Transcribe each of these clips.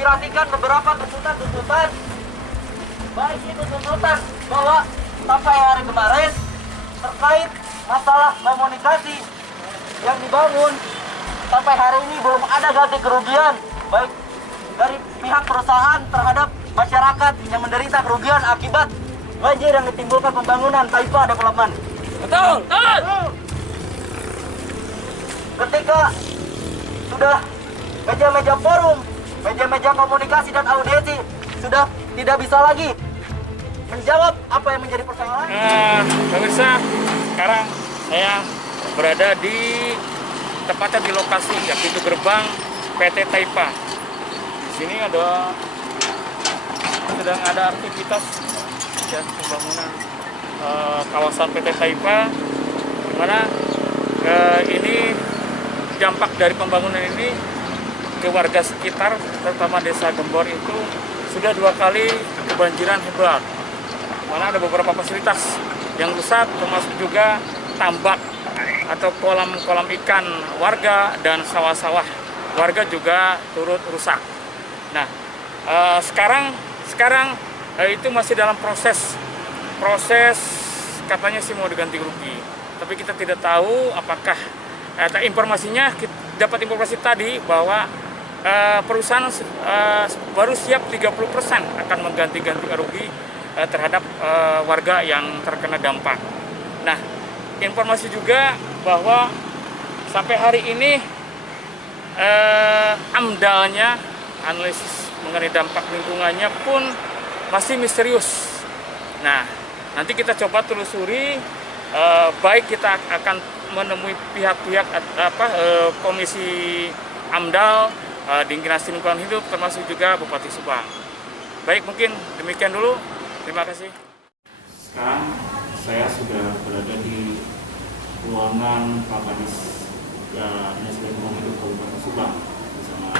mengaspirasikan beberapa tuntutan-tuntutan. Baik itu tuntutan bahwa sampai hari kemarin terkait masalah komunikasi yang dibangun sampai hari ini belum ada ganti kerugian baik dari pihak perusahaan terhadap masyarakat yang menderita kerugian akibat banjir yang ditimbulkan pembangunan Taipa Development. Betul, betul. Ketika sudah meja-meja forum, meja-meja komunikasi dan audiensi sudah tidak bisa lagi menjawab apa yang menjadi persoalan. Pemirsa, sekarang saya berada di tepatnya di lokasi ya, pintu gerbang PT Taipa. Di sini sedang ada aktivitas ya pembangunan kawasan PT Taipa, di mana ini dampak dari pembangunan ini ke warga sekitar, terutama desa Gembor itu sudah 2 kali kebanjiran hebat. Mana ada beberapa fasilitas yang rusak, termasuk juga tambak atau kolam-kolam ikan warga dan sawah-sawah warga juga turut rusak. Nah, sekarang itu masih dalam proses katanya sih mau diganti rugi. Tapi kita tidak tahu apakah informasinya, dapat informasi tadi bahwa perusahaan baru siap 30% akan mengganti-ganti rugi terhadap warga yang terkena dampak. Nah, informasi juga bahwa sampai hari ini AMDAL-nya, analisis mengenai dampak lingkungannya pun masih misterius. Nah, nanti kita coba telusuri, baik kita akan menemui pihak-pihak Komisi AMDAL, Dinkes Lingkungan Hidup, termasuk juga Bupati Subang. Baik, mungkin demikian dulu. Terima kasih. Sekarang saya sudah berada di ruangan Pak Kadis Dinas Lingkungan Hidup Kabupaten Subang bersama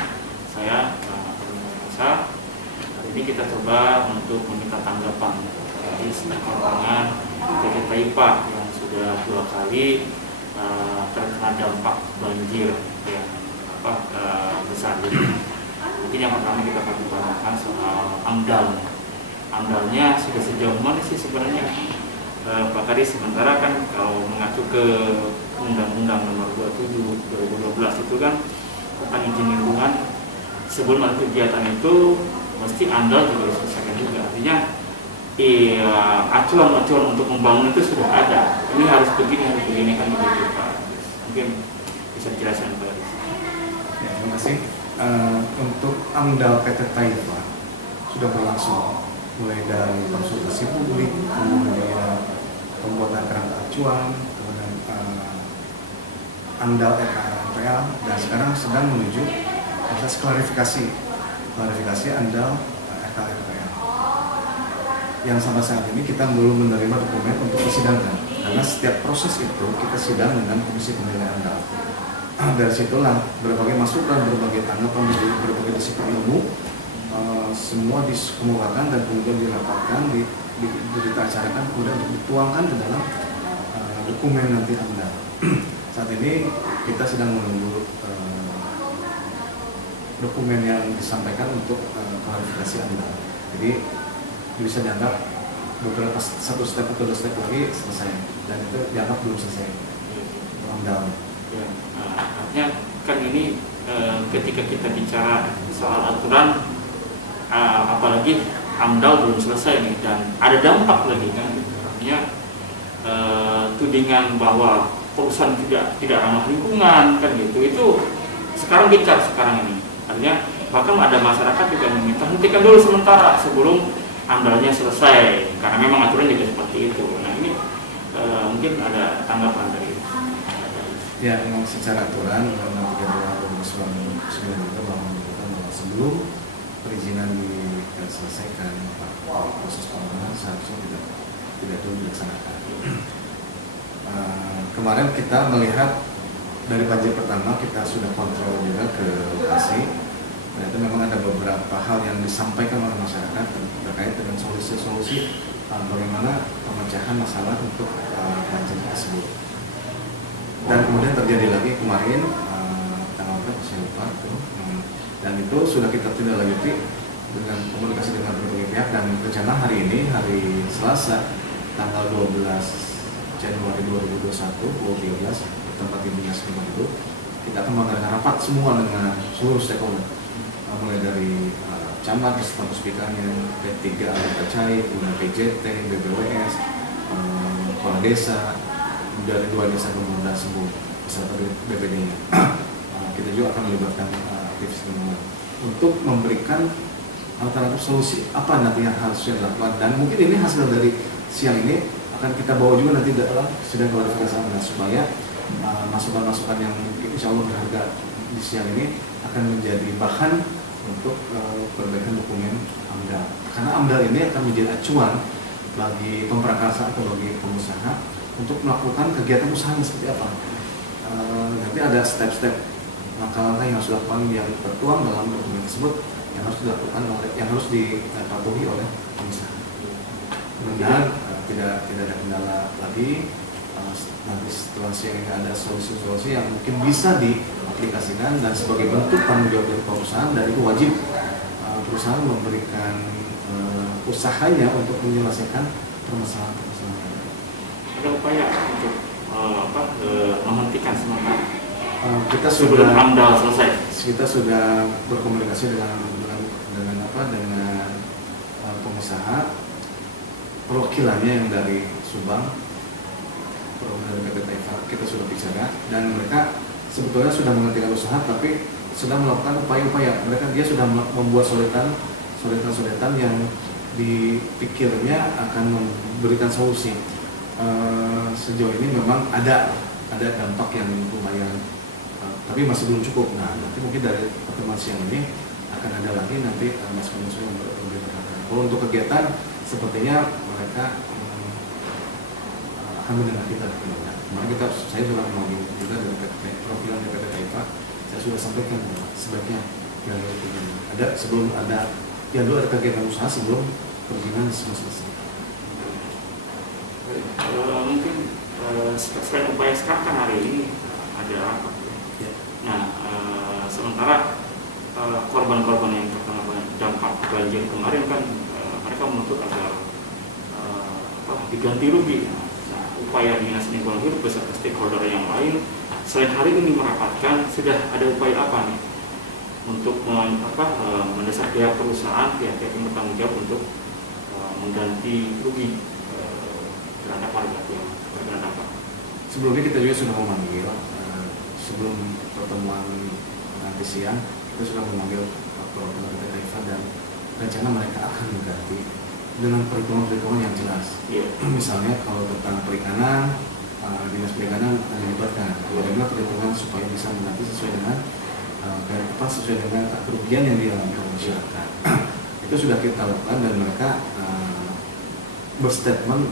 saya, Pak Kadis. Hari ini kita coba untuk meminta tanggapan dari keterangan PT Taipa yang sudah 2 kali terkena dampak banjir yang besar. Mungkin yang pertama kita akan bicarakan soal AMDAL. AMDAL-nya sudah sejauh mana sih sebenarnya Pak Kadis? Sementara kan kalau mengacu ke Undang-Undang Nomor 27 2012 itu kan tentang izin lingkungan, sebelum ada kegiatan itu mesti AMDAL juga diselesaikan juga. Artinya acuan-acuan untuk membangun itu sudah ada. Ini harus begini kan begitu Pak. Mungkin bisa dijelaskan Pak Kadis. Ya, terima kasih. Untuk AMDAL PT Taipa sudah berlangsung mulai dari konsultasi publik, kemudian pembuatan kerangka acuan, kemudian AMDAL RKLMPL, dan sekarang sedang menuju proses klarifikasi AMDAL RKLMPL. Yang sampai saat ini kita belum menerima dokumen untuk disidangkan, karena setiap proses itu kita sidang dengan Komisi Penilaian AMDAL. Dari situlah berbagai masukan, berbagai tanggapan, berbagai disiplin ilmu semua dikemukakan dan kemudian dirapatkan, kita acarakan, kemudian dituangkan ke dalam dokumen nanti AMDAL. Saat ini kita sedang menunggu dokumen yang disampaikan untuk klarifikasi AMDAL. Jadi bisa dianggap beberapa satu step atau 2 step lagi selesai, dan itu dianggap belum selesai AMDAL. Ya, artinya kan ini ketika kita bicara soal aturan, apalagi AMDAL belum selesai nih dan ada dampak lagi kan, artinya tudingan bahwa perusahaan tidak ramah lingkungan kan gitu, itu sekarang gencar sekarang ini. Artinya bahkan ada masyarakat juga meminta hentikan dulu sementara sebelum AMDAL-nya selesai, karena memang aturan juga seperti itu. Nah ini mungkin ada tanggapan dari ya, memang secara aturan Undang-Undang 32 itu bahwa sebelum perizinan diselesaikan, proses pembangunan seharusnya tidak dulu dilaksanakan. Kemarin kita melihat dari banjir pertama, kita sudah kontrol juga ke lokasi. Ternyata memang ada beberapa hal yang disampaikan oleh masyarakat terkait dengan solusi-solusi bagaimana pemecahan masalah untuk banjir tersebut. Dan kemudian terjadi lagi kemarin tanggal berapa saya lupa tuh, dan itu sudah kita tindak lanjuti dengan komunikasi dengan berbagai pihak, dan rencana hari ini, hari Selasa tanggal 12 Januari 2021 pukul 13 di tempat di Dinas Lingkungan Hidup, kita akan mengadakan rapat semua dengan seluruh stakeholder, mulai dari camat, status PK-nya, P3, anggota CAI, kemudian PJT, BBWS, kepala desa, dari 2 desa kemudian sembuh beserta BPD-nya. Kita juga akan melibatkan aktivis lingkungan untuk memberikan alternatif solusi apa nanti yang harusnya dilakukan, dan mungkin ini hasil dari siang ini akan kita bawa juga nanti dalam sidang klarifikasi supaya masukan-masukan yang mungkin insya Allah berharga di siang ini akan menjadi bahan untuk perbaikan dokumen AMDAL, karena AMDAL ini akan menjadi acuan bagi pemprakarsa atau bagi pengusaha untuk melakukan kegiatan usahanya seperti apa. Nanti ada step-step langkah-langkah yang harus dilakukan yang tertuang dalam dokumen tersebut, yang harus dilakukan oleh, yang harus dipatuhi oleh pengusaha. Mudah-mudahan tidak ada kendala lagi. Nanti setelah siang ini ada solusi-solusi yang mungkin bisa diaplikasikan, dan sebagai bentuk tanggung jawab dari perusahaan, dan itu wajib perusahaan memberikan usahanya untuk menyelesaikan permasalahan-permasalahan. Ada upaya untuk menghentikan semangat kita sebelum sudah AMDAL selesai. Kita sudah berkomunikasi dengan pengusaha, perwakilannya yang dari Subang, perwakilan dari PT IFA, kita sudah bicara, dan mereka sebetulnya sudah menghentikan usaha, tapi sedang melakukan upaya-upaya. Dia sudah membuat sodetan yang dipikirnya akan memberikan solusi. Sejauh ini memang ada dampak yang lumayan, tapi masih belum cukup. Nah, nanti mungkin dari pertemuan siang ini akan ada lagi nanti masukan-masukan yang lebih berharga. Kalau untuk kegiatan, sepertinya mereka akan mendengar kita. Kemarin saya sudah memanggil juga dari perwakilan PT IFA, saya sudah sampaikan sebaiknya sebelum ada dulu ada kegiatan usaha sebelum perizinan semua selesai. Mungkin selain upaya sekarang kan hari ini ada rapat. Ya. Nah, sementara korban-korban yang terkena dampak banjir kemarin kan mereka menuntut agar diganti rugi. Nah, upaya Dinas Lingkungan Hidup beserta stakeholder yang lain selain hari ini merapatkan, sudah ada upaya apa nih untuk mendesak pihak perusahaan, pihak-pihak yang bertanggung jawab untuk mengganti rugi terhadap warga yang terkena dampak. Sebelumnya kita juga sudah memanggil sebelum pertemuan nanti siang, kita sudah memanggil perwakilan PT IFA, dan rencana mereka akan mengganti dengan perhitungan-perhitungan yang jelas. Misalnya kalau tentang perikanan, dinas perikanan akan dilibatkan. Bagaimana perhitungan supaya bisa mengganti sesuai dengan kerugian yang dialami oleh masyarakat. Itu sudah kita lakukan, dan mereka berstatement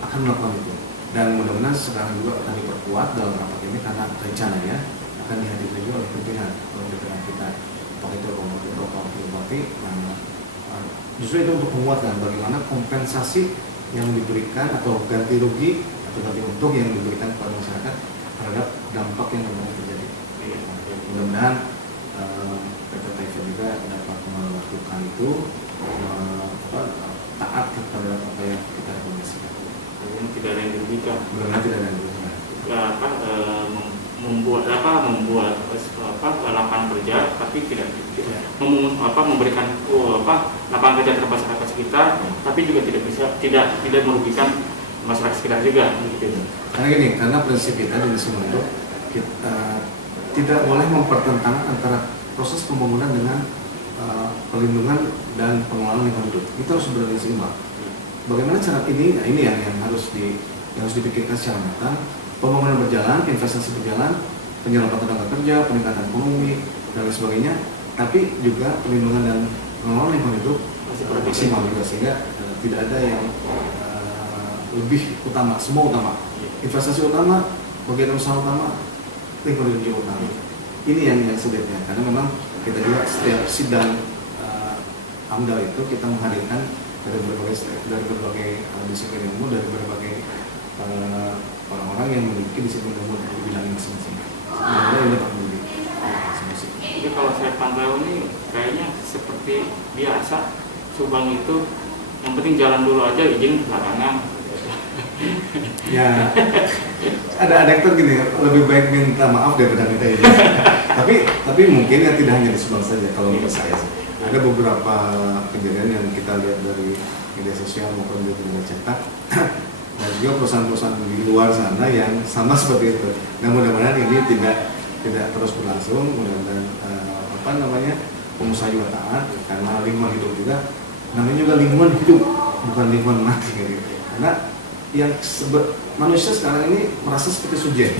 akan melakukan itu. Dan mudah-mudahan sekarang juga akan diperkuat dalam rapat ini, karena rencananya akan dihadiri juga oleh pimpinan kita, apakah itu Bupati. Justru itu untuk menguatkan bagaimana kompensasi yang diberikan atau ganti rugi atau ganti untung yang diberikan kepada masyarakat terhadap dampak yang kemarin terjadi. Mudah-mudahan PT IFA juga dapat melakukan itu, taat kepada apa yang kita rekomendasikan. Tidak ada yang dirugikan. Benar-benar tidak ada yang dirugikan. Membuat lapangan kerja, tapi tidak memberikan lapangan kerja terhadap masyarakat sekitar, tapi juga tidak merugikan masyarakat sekitar juga. Gitu. Karena gini, karena prinsip kita di Lingkungan Hidup, kita tidak boleh mempertentangkan antara proses pembangunan dengan perlindungan dan pengelolaan lingkungan hidup. Kita harus berada seimbang. Bagaimana cara ini? Nah, ini yang harus dipikirkan secara matang. Pembangunan berjalan, investasi berjalan, penyerapan tenaga kerja, peningkatan ekonomi, dan lain sebagainya. Tapi juga perlindungan dan pengelolaan lingkungan hidup maksimal juga, sehingga tidak ada yang lebih utama. Semua utama. Investasi utama, kegiatan usaha utama, lingkungan hidup juga utama. Ini yang sulitnya, karena memang kita juga setiap sidang AMDAL itu kita menghadirkan dari berbagai disiplin ilmu, dari berbagai orang-orang yang memiliki disiplin ilmu di bidang masing-masing. Sebenarnya ini dapat memberi solusi. Jadi kalau saya pantau ini kayaknya seperti biasa, Subang itu yang penting jalan dulu aja, izin belakangan. Ya, ada aktor gini, lebih baik minta maaf daripada minta izin. tapi mungkin ya tidak hanya di Subang saja. Kalau menurut saya sih, ada beberapa kejadian yang kita lihat dari media sosial maupun di media cetak, dan juga perusahaan-perusahaan di luar sana yang sama seperti itu. Nah, mudah-mudahan ini tidak terus berlangsung. Mudah-mudahan pengusaha juga taat, karena lingkungan hidup juga, namanya juga lingkungan hidup, bukan lingkungan mati gitu. Karena yang manusia sekarang ini merasa seperti subjek,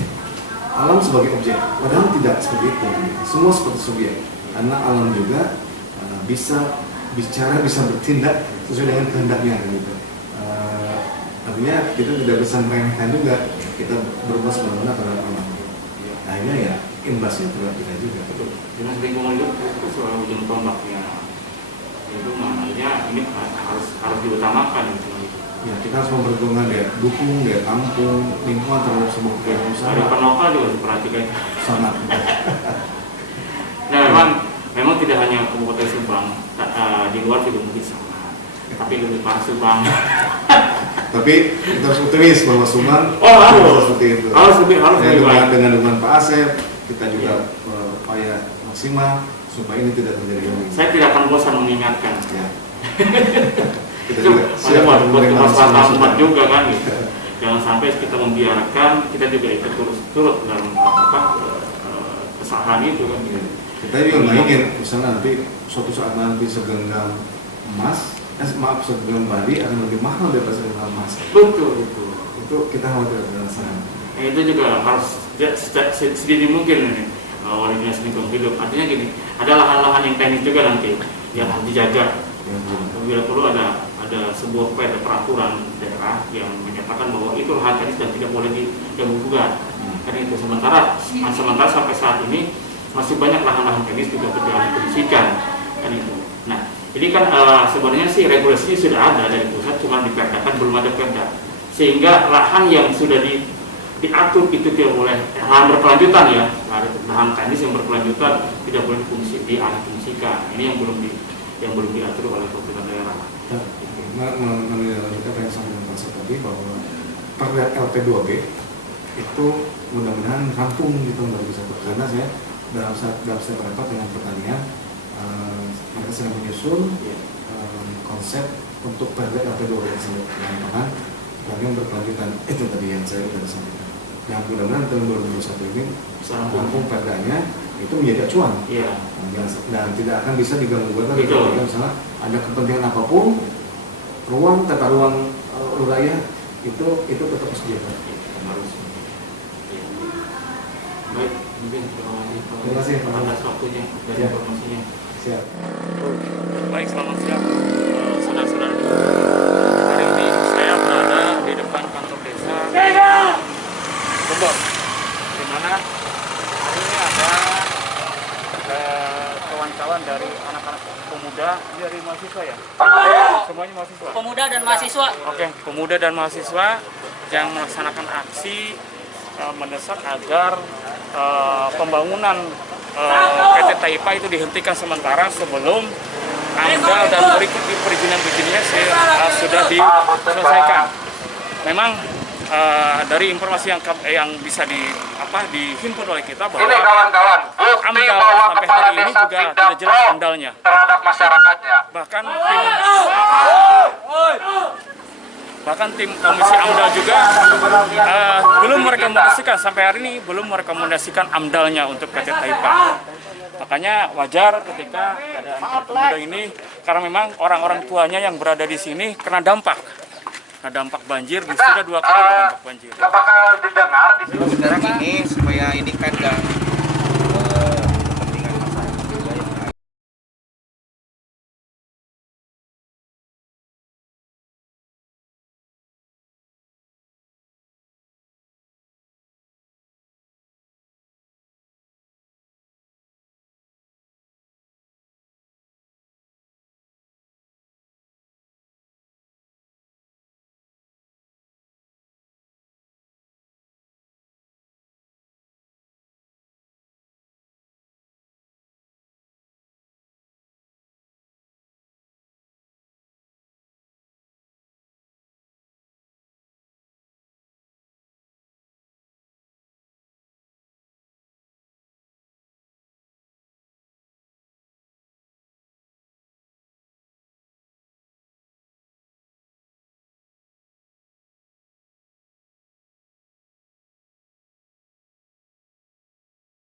alam sebagai objek, padahal tidak seperti itu. Semua seperti subjek, karena alam juga bisa bicara, bisa bertindak sesuai dengan kehendaknya gitu. Artinya kita tidak bisa meremehkan juga, kita berbuat semena-mena terhadap alam. Akhirnya ya imbasnya terhadap kita juga. Betul. Dinas lingkungan hidup itu selalu ujung tombaknya. Itu makanya ini harus diutamakan gitu. Ya, kita harus memperhitungkan dia dukung, dia tampung lingkungan terhadap sebuah kegiatan usaha. Dari penokal juga diperhatikan. Sangat. Nah, memang tidak hanya Kabupaten Subang, di luar juga mungkin sama, tapi lebih parah Subang. Tapi kita harus optimis bahwa Subang harus seperti itu. Harus lebih baik. Dengan dukungan Pak Asep, kita juga upaya maksimal supaya ini tidak terjadi lagi. Saya tidak akan bosan mengingatkan. Ya. Kita juga siap buat kemaslahatan masukan. umat juga kan gitu. Jangan sampai kita membiarkan, kita juga ikut turut dalam kesalahan itu kan gitu. Kita juga nggak ingin misalnya nanti suatu saat nanti segenggam emas, segenggam badi akan lebih mahal daripada segenggam emas. Betul. Itu kita khawatir dengan sana. Itu juga harus sedini mungkin ini oleh dinas lingkungan hidup. Artinya gini, ada lahan-lahan yang teknis juga nanti yang harus dijaga. Bila perlu ada sebuah peraturan daerah yang menyatakan bahwa itu lahan teknis dan tidak boleh diganggu-gugat. Karena itu sementara sampai saat ini masih banyak lahan-lahan teknis juga berjalan difungsikan kan itu. Nah, ini kan sebenarnya sih regulasinya sudah ada dari pusat, cuma diperdakan belum ada perda. Sehingga lahan yang sudah diatur itu tidak boleh, lahan berkelanjutan ya, lahan teknis yang berkelanjutan tidak boleh difungsikan. Ini yang belum diatur oleh pemerintah daerah. Menanyakan apa yang disampaikan Pak Asep tadi bahwa perda LP2B itu mudah-mudahan rampung di tahun 2021, karena saya dalam saya rapat dengan pertanian, mereka sedang menyusun konsep untuk perda LP2B yang sangat pangan yang berkelanjutan. Itu tadi yang saya sudah sampaikan. Yang mudah-mudahan tahun 2021 ini rampung perdanya itu menjadi acuan. Iya. Dan tidak akan bisa diganggu-gugat ketika misalnya ada kepentingan apapun, tata ruang wilayah itu tetap harus dijaga. Harus. Baik, mungkin Terima kasih Pak atas waktunya dan Ya. informasinya. Siap. Baik, selamat siang saudara-saudara. Hari ini saya berada di depan kantor desa Bogor, di mana hari ini ada kawan-kawan dari anak-anak pemuda, dari mahasiswa ya? Semuanya mahasiswa? Pemuda dan mahasiswa. Oke, pemuda dan mahasiswa yang melaksanakan aksi mendesak agar pembangunan PT Taipa itu dihentikan sementara sebelum AMDAL dan berikut perizinan-perizinannya sudah diselesaikan. Memang dari informasi yang bisa dihimpun oleh kita bahwa AMDAL sampai hari ini juga tidak jelas AMDAL-nya terhadap masyarakatnya. Bahkan tim komisi AMDAL juga belum merekomendasikan sampai hari ini merekomendasikan AMDAL-nya untuk PT Taipa. Makanya wajar ketika ada anak pemuda ini, karena memang orang-orang tuanya yang berada di sini kena dampak banjir, sudah 2 kali dampak banjir. Nggak bakal didengar di Sekarang ini supaya ini kan nggak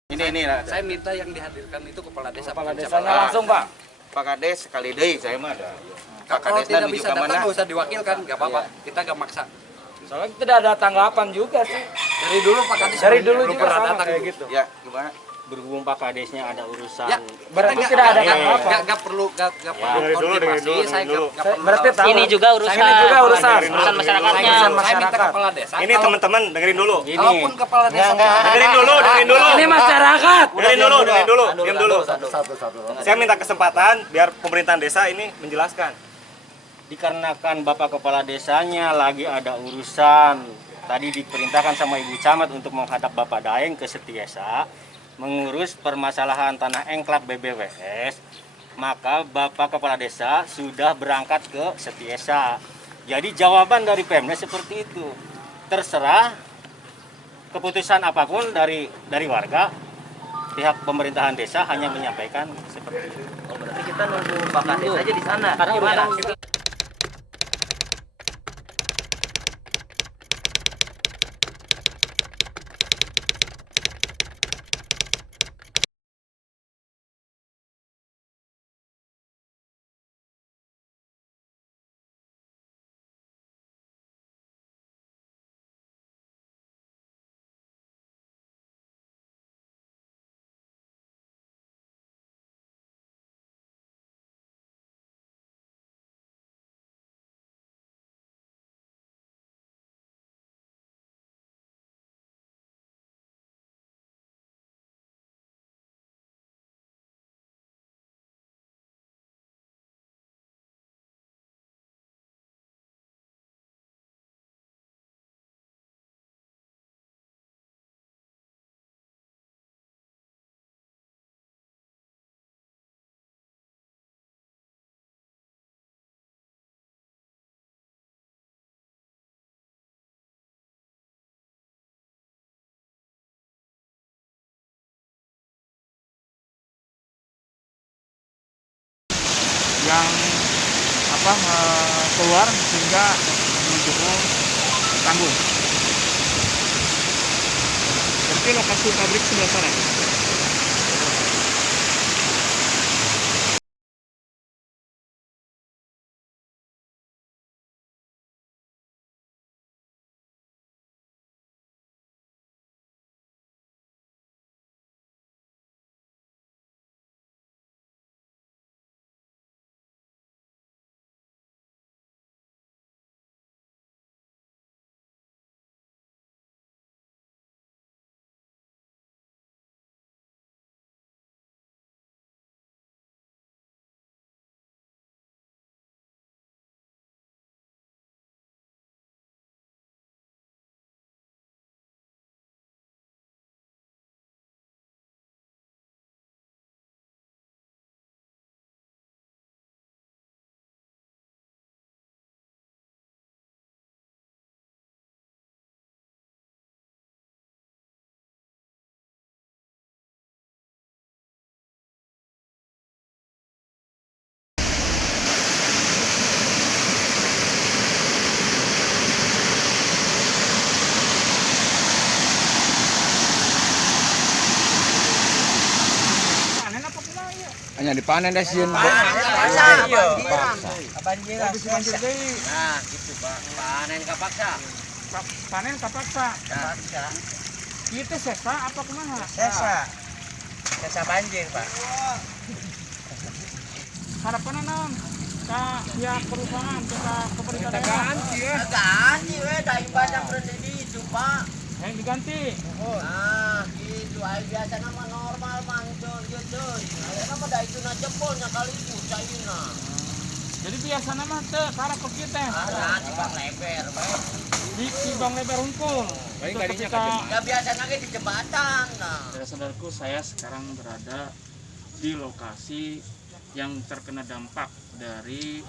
Ini Saya minta yang dihadirkan itu kepala desa. kepala bukan desanya siapa. langsung, Pak. Pak Kades sekali deui saya mah ada. Pak Kalau Kades tidak menuju bisa ke datang mana? nggak usah diwakilkan, nggak apa-apa. Kita nggak maksa. Soalnya tidak ada tanggapan juga sih. Dari dulu Pak Kades Dari dulu belum juga pernah sama datang kayak gitu. Ya, gimana? Berhubung Pak Kadesnya ada urusan. Ya, Berarti kita tidak ada nggak- tanggapan. nggak perlu koordinasi. Saya nggak perlu. Berarti tahu. Ini juga urusan urusan masyarakatnya. Saya minta kepala desa. Ini teman-teman dengerin dulu. Kalaupun kepala desa Dengerin dulu. Ini masyarakat. Dengerin dulu. Diam dulu. Saya minta kesempatan biar pemerintahan desa ini menjelaskan. Dikarenakan Bapak Kepala Desanya lagi ada urusan. Tadi diperintahkan sama Ibu Camat untuk menghadap Bapak Daeng ke Setiesa mengurus permasalahan tanah engklap BBWS, maka Bapak Kepala Desa sudah berangkat ke Setiesa. Jadi jawaban dari Pemda seperti itu. Terserah keputusan apapun dari warga, pihak pemerintahan desa hanya menyampaikan seperti itu. Oh, berarti kita nunggu Pak Kades aja di sana. Karena Gimana? yang keluar sehingga menuju ke Tanggul. Berarti lokasi pabrik sebelah sana. Hanya dipanen deh sieun. Kebanjiran. Nah, gitu Pak. Panen kapaksa. Panen kapaksa. Itu sesa apa kumaha? Sesa banjir, Pak. Harapanna naon? Ka pihak perusahaan, ka pemerintah daerah. Ganti we daripada berhenti itu, Pak. Yang diganti. Nah, gitu aja biasa nama normal mangcol gitu. Ayeuna mah da itu na jempolnya kali itu caina. Jadi biasa nama teh karena ke kita. Nah, di bang lebar, baik. Di Bang Lebar Hungkul. Itu ketika Ya biasa lagi di jembatan. Nah. saudaraku, saya sekarang berada di lokasi yang terkena dampak dari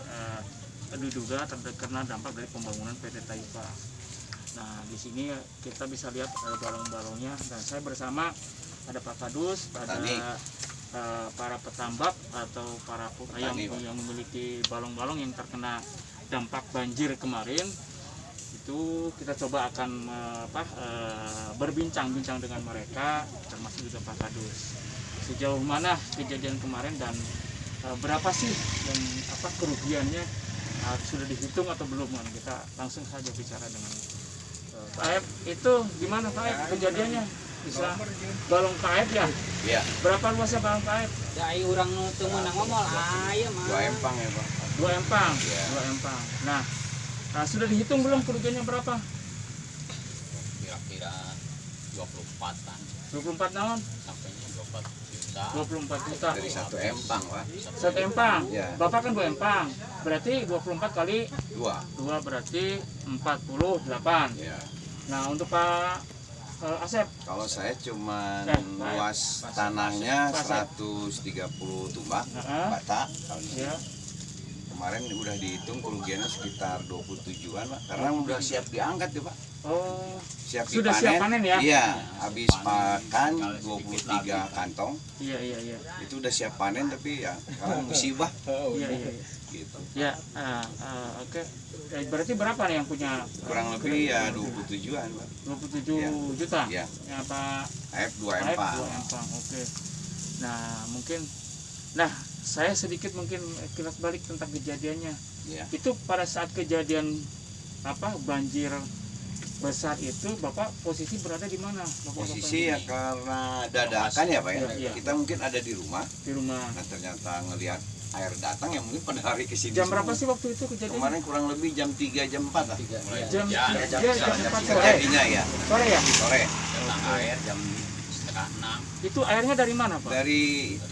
diduga terkena dampak dari pembangunan PT Taipa. Nah, di sini kita bisa lihat balong-balongnya. Dan saya bersama ada Pak Kadus, ada para petambak atau para yang memiliki balong-balong yang terkena dampak banjir kemarin. Itu itu kita coba akan berbincang-bincang dengan mereka, termasuk juga Pak Kadus. Sejauh mana kejadian kemarin dan berapa sih dan kerugiannya, sudah dihitung atau belum? Kita langsung saja bicara dengan Pak Aep. Itu gimana Pak Aep kejadiannya? Bisa balong Pak Aep ya? Iya. Berapa luasnya balong Pak Aep? Dari orang teu meunang ngomong aya mah. 2 empang ya Pak. 2 empang. Iya. 2 empang. Nah, sudah dihitung belum kerugiannya berapa? Kira-kira 24-an 24 naon? sampai 24 juta. 24 juta. Dari 1 empang Pak. 1 empang. Iya. Bapak kan 2 empang. Berarti 24 kali 2. 2 berarti 48. Ya. Nah, untuk Pak Asep, Kalau saya cuman Pak. luas tanahnya Pak. 130 tumbak Heeh. bata tahun ini. ya. Kemarin udah dihitung kerugiannya sekitar 27-an Pak. Karena udah siap diangkat ya Pak. Oh, Siap Sudah dipanen. siap panen ya? Iya, habis pakan 23 kantong. iya. Itu udah siap panen tapi ya kalau musibah Iya. gitu. Ya, oke. Berarti berapa nih yang punya? Kurang lebih ya 27-an Pak. 27 Ya. juta. Ya. Ya, Pak AF 2 Aep, empang. 2 empang. Oke. Nah, saya sedikit mungkin kilas balik tentang kejadiannya. Ya. Itu pada saat kejadian banjir besar itu Bapak posisi berada di mana? Posisi ya karena dadakan ya Pak ya. Iya. Kita mungkin ada di rumah. Di rumah. Nah ternyata ngelihat air datang ya mungkin pada hari kesini. Jam berapa semua. sih waktu itu kejadian? Kemarin kurang lebih jam 3 jam 4 lah. Jam 4 sore. Kejadiannya ya Sore ya? sore. Datang air jam setengah 6. Itu airnya dari mana, Pak? Dari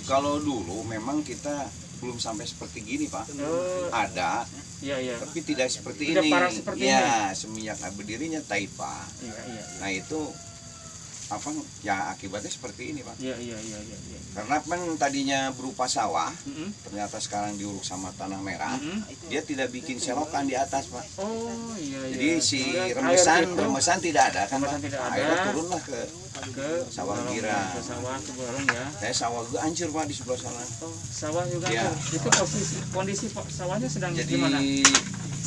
kalau dulu memang kita belum sampai seperti gini Pak. Oh, Ada iya. tapi tidak seperti Tidak ini. parah seperti ya, semenjak berdirinya Taipa. Iya. Nah itu apa ya akibatnya seperti ini Pak. Iya. Karena kan tadinya berupa sawah, Mm-mm. ternyata sekarang diuruk sama tanah merah. Mm-mm. Dia tidak bikin selokan di atas Pak. Oh, iya. Jadi si Air remesan tidak ada kan remesan Pak. tidak ada. Airnya turunlah ke ke Sawah Balong, Gira. ke sawah ke Balong ya. saya sawah juga hancur Pak di sebelah sana. Oh, sawah juga. Iya. Itu kondisi sawahnya sedang Jadi gimana?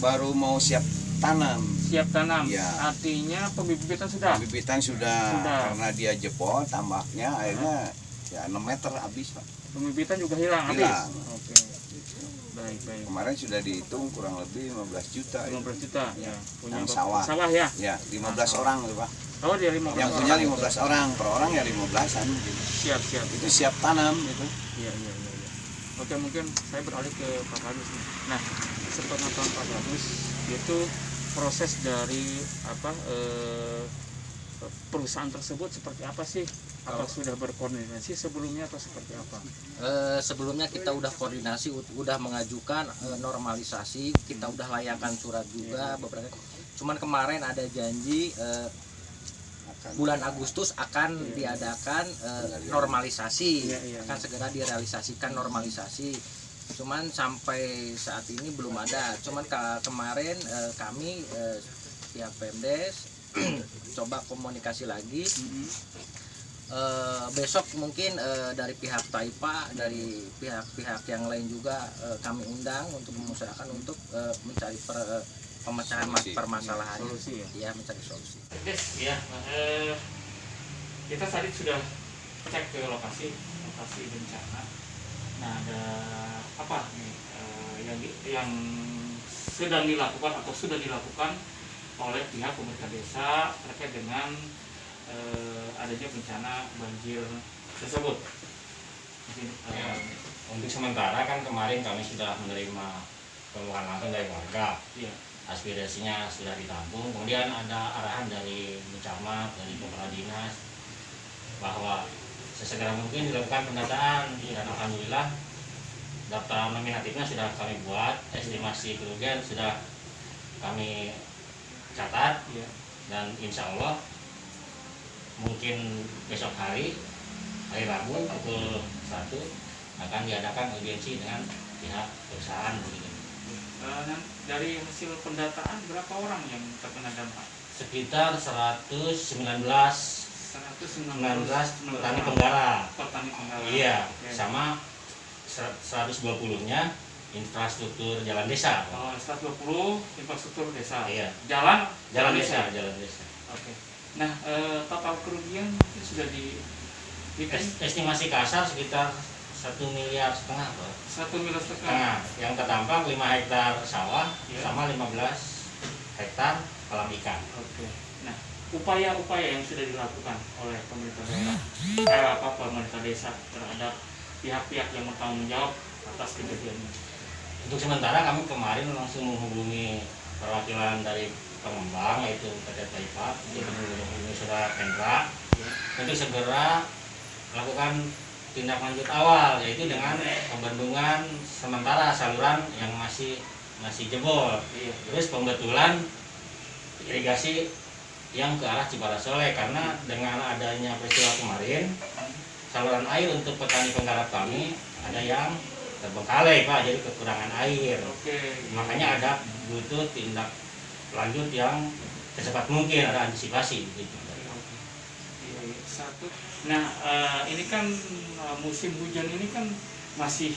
baru mau siap tanam. Siap tanam. Iya. Artinya pembibitan sudah. Pembibitan sudah Sudah. karena dia jebol tambaknya akhirnya ya 6 meter habis Pak. Pembibitan juga hilang habis. Hilang. Oke. Baik. Kemarin sudah dihitung kurang lebih 15 juta. 15 juta ya. Punya Yang Bapak. sawah. Sawah ya. Ya, 15 orang tuh Pak. Oh, dia 15 Yang punya 15 orang, per orang ya 15-an gitu. Siap. Itu siap tanam gitu. Iya. Oke, mungkin saya beralih ke Pak Kadus nih. Nah, sepengetahuan Pak Kadus itu proses dari perusahaan tersebut seperti apa sih? Apa sudah berkoordinasi sebelumnya atau seperti apa? Sebelumnya kita udah koordinasi, udah mengajukan normalisasi, kita udah layangkan surat juga beberapa. Cuman kemarin ada janji bulan Agustus akan diadakan normalisasi, Iya. akan segera direalisasikan normalisasi. Cuman sampai saat ini belum ada. Cuman kemarin kami pihak Pemdes coba komunikasi lagi. Besok mungkin dari pihak Taipa, dari pihak-pihak yang lain juga kami undang untuk mengusahakan untuk mencari pemecahan permasalahan, Solusi ya? Ya, mencari solusi. Ya, kita tadi sudah cek ke lokasi bencana. Nah, ada apa nih yang sedang dilakukan atau sudah dilakukan oleh pihak pemerintah desa terkait dengan adanya bencana banjir tersebut? Mungkin, Untuk sementara kan kemarin kami sudah menerima keluhan langsung dari warga. iya. Aspirasinya sudah ditampung. Kemudian ada arahan dari Camat, dari Kepala Dinas bahwa sesegera mungkin dilakukan pendataan. Dan alhamdulillah daftar nominatifnya sudah kami buat, estimasi kerugian sudah kami catat, Iya. dan insya Allah mungkin besok hari Rabu pukul 1 akan diadakan audiensi dengan pihak perusahaan begitu. Dan dari hasil pendataan berapa orang yang terkena dampak? Sekitar 119 petani penggara. Petani penggara. Iya, Oke. sama 120-nya infrastruktur jalan desa. 120 infrastruktur desa. Iya. Jalan Desa. Oke. Nah, total kerugian sudah Estimasi kasar sekitar 1,5 miliar Pak. 1,5 miliar. Nah, yang terdampak 5 hektar sawah Iya. sama 15 hektar kolam ikan. Oke. Nah, upaya-upaya yang sudah dilakukan oleh pemerintah daerah, pemerintah desa terhadap pihak-pihak yang bertanggung jawab atas kejadian ini. Untuk sementara kami kemarin langsung menghubungi perwakilan dari pengembang yaitu PT Taipa, jadi menghubungi Saudara Kendra untuk segera melakukan tindak lanjut awal, yaitu dengan pembendungan sementara saluran yang masih jebol. Terus pembetulan irigasi yang ke arah Cibarasole, karena dengan adanya peristiwa kemarin saluran air untuk petani penggarap kami ada yang terbengkalai Pak, jadi kekurangan air. Makanya ada butuh tindak lanjut yang secepat mungkin, ada antisipasi gitu. Satu. Nah, ini kan musim hujan ini kan masih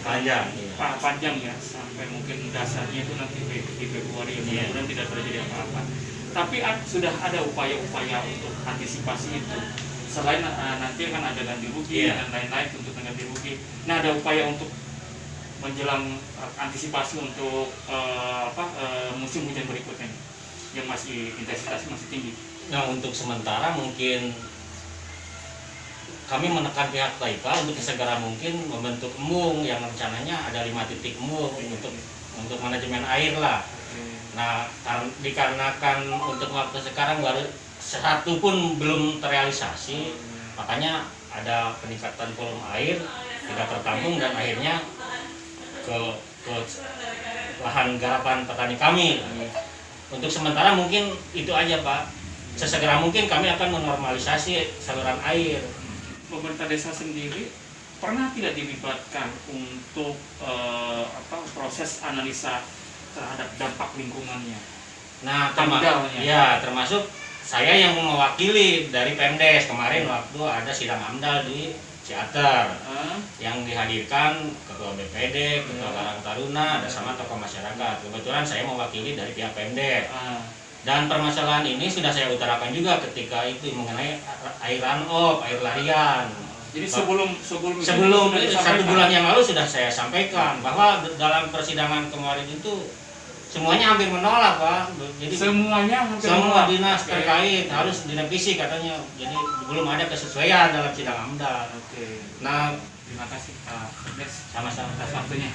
panjang, panjang ya, sampai mungkin dasarnya itu nanti di Februari, mudah-mudahan tidak terjadi apa-apa. Tapi sudah ada upaya-upaya untuk antisipasi itu. Selain nanti akan ada ganti rugi dan lain-lain untuk ganti rugi. Nah, ada upaya untuk menjelang antisipasi untuk musim hujan berikutnya yang masih intensitasnya masih tinggi. Nah, untuk sementara mungkin kami menekan pihak Taipa untuk segera mungkin membentuk embung yang rencananya ada 5 titik embung untuk manajemen air lah. Nah, dikarenakan untuk waktu sekarang baru 1 pun belum terrealisasi, makanya ada peningkatan volume air tidak tertampung dan akhirnya ke lahan garapan petani kami. Untuk sementara mungkin itu aja Pak. Sesegera mungkin kami akan menormalisasi saluran air. Pemerintah desa sendiri pernah tidak dilibatkan untuk proses analisa terhadap dampak lingkungannya? Nah, termasuk saya yang mewakili dari Pemdes kemarin waktu ada sidang AMDAL di Ciater yang dihadirkan Ketua BPD, Ketua Karang Taruna, ada sama tokoh masyarakat. Kebetulan saya mewakili dari pihak Pemdes. Dan permasalahan ini sudah saya utarakan juga ketika itu mengenai air run-off, air larian. Jadi sebelum 1 bulan yang lalu sudah saya sampaikan bahwa dalam persidangan kemarin itu semuanya hampir menolak Pak. Jadi semua dinas terkait harus direvisi katanya. Jadi belum ada kesesuaian dalam sidang AMDAL. Nah, terima kasih Pak Pemdes sama-sama atas waktunya.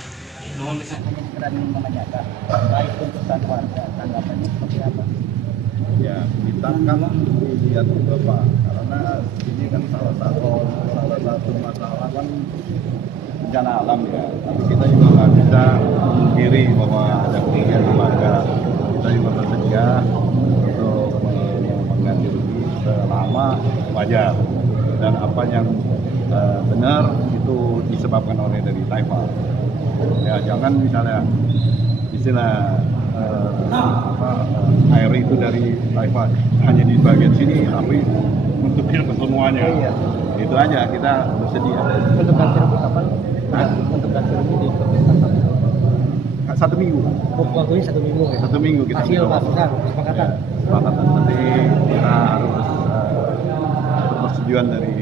Nuhun pisan. Menanyakan baik untuk warga, tanggapannya seperti apa? Ya, kita kan lihat juga Pak, karena ini kan salah satu masalah kan bencana alam ya. Tapi kita juga nggak bisa memungkiri bahwa ada kerugian warga. Kita juga bersedia untuk mengganti rugi selama wajar dan apa yang benar itu disebabkan oleh dari Taipa. Ya, jangan misalnya istilah air itu dari Taipa hanya di bagian sini tapi untuk kesemuanya. Itu aja kita bersedia. Untuk ganti rugi kapan? Untuk ganti rugi di kapan? 1 minggu. Waktunya 1 minggu ya? 1 minggu kita hasil kesepakatan. Kesepakatan. Tapi kita harus persetujuan dari